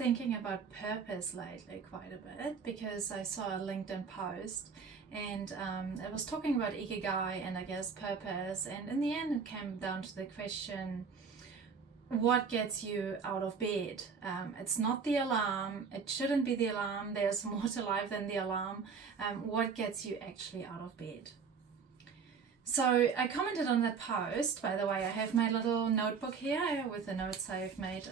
thinking about purpose lately quite a bit because I saw a LinkedIn post and it was talking about ikigai and I guess purpose, and in the end it came down to the question, what gets you out of bed? It's not the alarm, it shouldn't be the alarm, there's more to life than the alarm. What gets you actually out of bed? So I commented on that post. By the way, I have my little notebook here with the notes I've made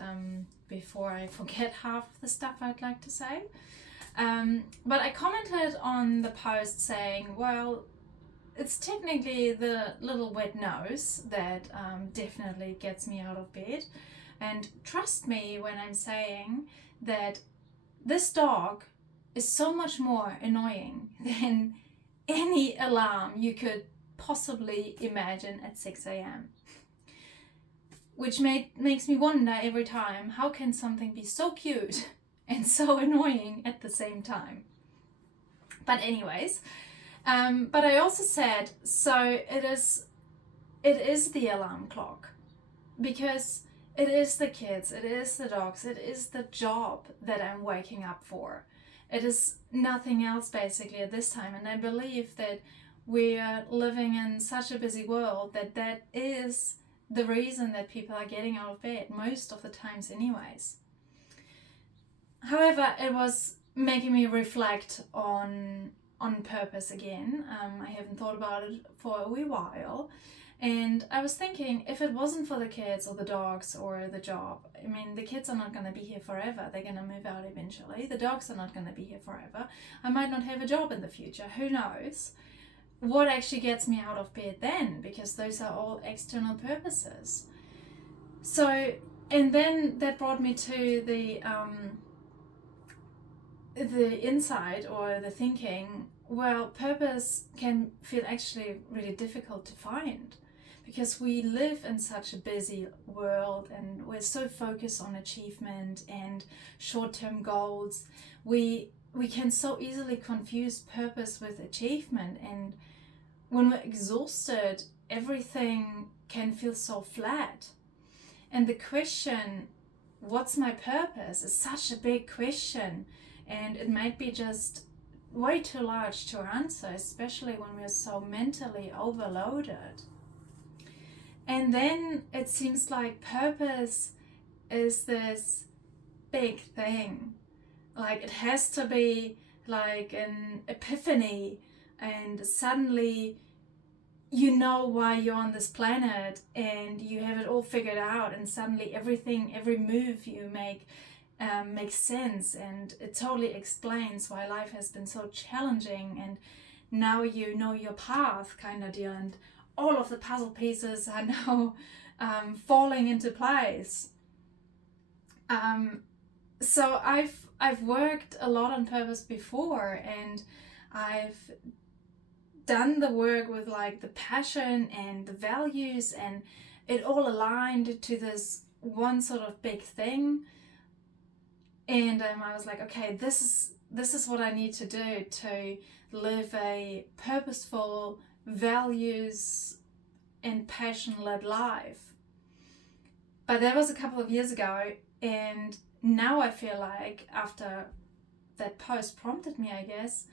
before I forget half of the stuff I'd like to say. But I commented on the post saying, well, it's technically the little wet nose that definitely gets me out of bed. And trust me when I'm saying that this dog is so much more annoying than any alarm you could possibly imagine at 6 a.m. Which makes me wonder every time, how can something be so cute and so annoying at the same time? But anyways, but I also said, so it is the alarm clock, because it is the kids, it is the dogs, it is the job that I'm waking up for. It is nothing else basically at this time, and I believe that we're living in such a busy world that is the reason that people are getting out of bed most of the times anyways. However, it was making me reflect on purpose again. I haven't thought about it for a wee while, and I was thinking, if it wasn't for the kids or the dogs or the job, I mean, the kids are not going to be here forever. They're going to move out eventually. The dogs are not going to be here forever. I might not have a job in the future. Who knows? What actually gets me out of bed then? Because those are all external purposes. So, and then that brought me to the insight or the thinking, well, purpose can feel actually really difficult to find because we live in such a busy world and we're so focused on achievement and short-term goals. We can so easily confuse purpose with achievement, and when we're exhausted, everything can feel so flat. And the question, what's my purpose, is such a big question, and it might be just way too large to answer, especially when we're so mentally overloaded. And then it seems like purpose is this big thing. Like it has to be like an epiphany, and suddenly you know why you're on this planet and you have it all figured out, and suddenly everything, every move you make makes sense, and it totally explains why life has been so challenging, and now you know your path kind of deal, and all of the puzzle pieces are now falling into place. So I've worked a lot on purpose before, and I've done the work with like the passion and the values, and it all aligned to this one sort of big thing. And I was like, okay, this is what I need to do to live a purposeful, values and passion-led life. But that was a couple of years ago, and now I feel like after that post prompted me, I guess,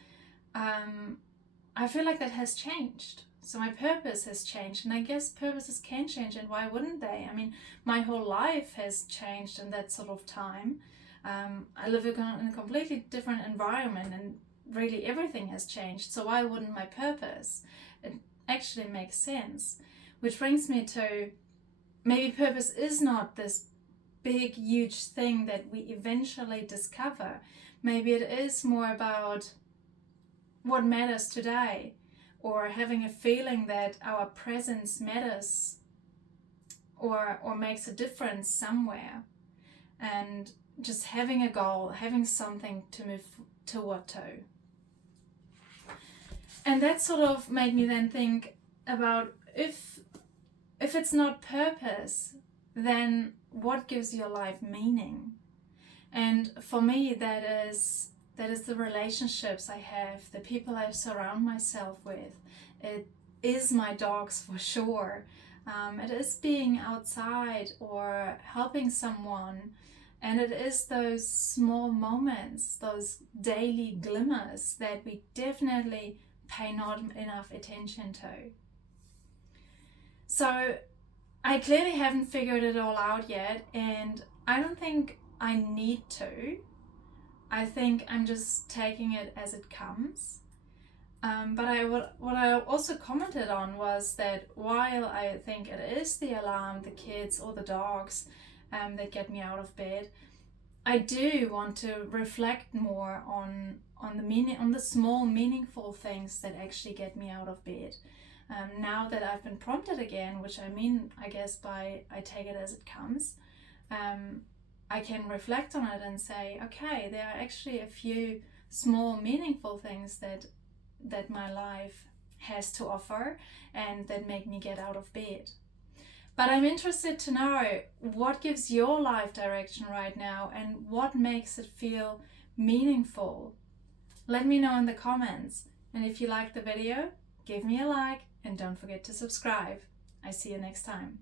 I feel like that has changed. So my purpose has changed, and I guess purposes can change, and why wouldn't they? I mean, my whole life has changed in that sort of time. I live in a completely different environment, and really everything has changed. So why wouldn't my purpose? It actually makes sense. Which brings me to, maybe purpose is not this big, huge thing that we eventually discover. Maybe it is more about what matters today, or having a feeling that our presence matters or makes a difference somewhere, and just having a goal, having something to move toward to. And that sort of made me then think about, if it's not purpose, then what gives your life meaning? And for me, that is the relationships I have, the people I surround myself with. It is my dogs for sure. It is being outside or helping someone. And it is those small moments, those daily glimmers that we definitely pay not enough attention to. So I clearly haven't figured it all out yet, and I don't think I need to. I think I'm just taking it as it comes. But what I also commented on was that while I think it is the alarm, the kids, or the dogs that get me out of bed, I do want to reflect more on the small meaningful things that actually get me out of bed. Now that I've been prompted again, which I guess by I take it as it comes, I can reflect on it and say, okay, there are actually a few small meaningful things that my life has to offer and that make me get out of bed. But I'm interested to know what gives your life direction right now and what makes it feel meaningful. Let me know in the comments. And if you like the video, give me a like and don't forget to subscribe. I see you next time.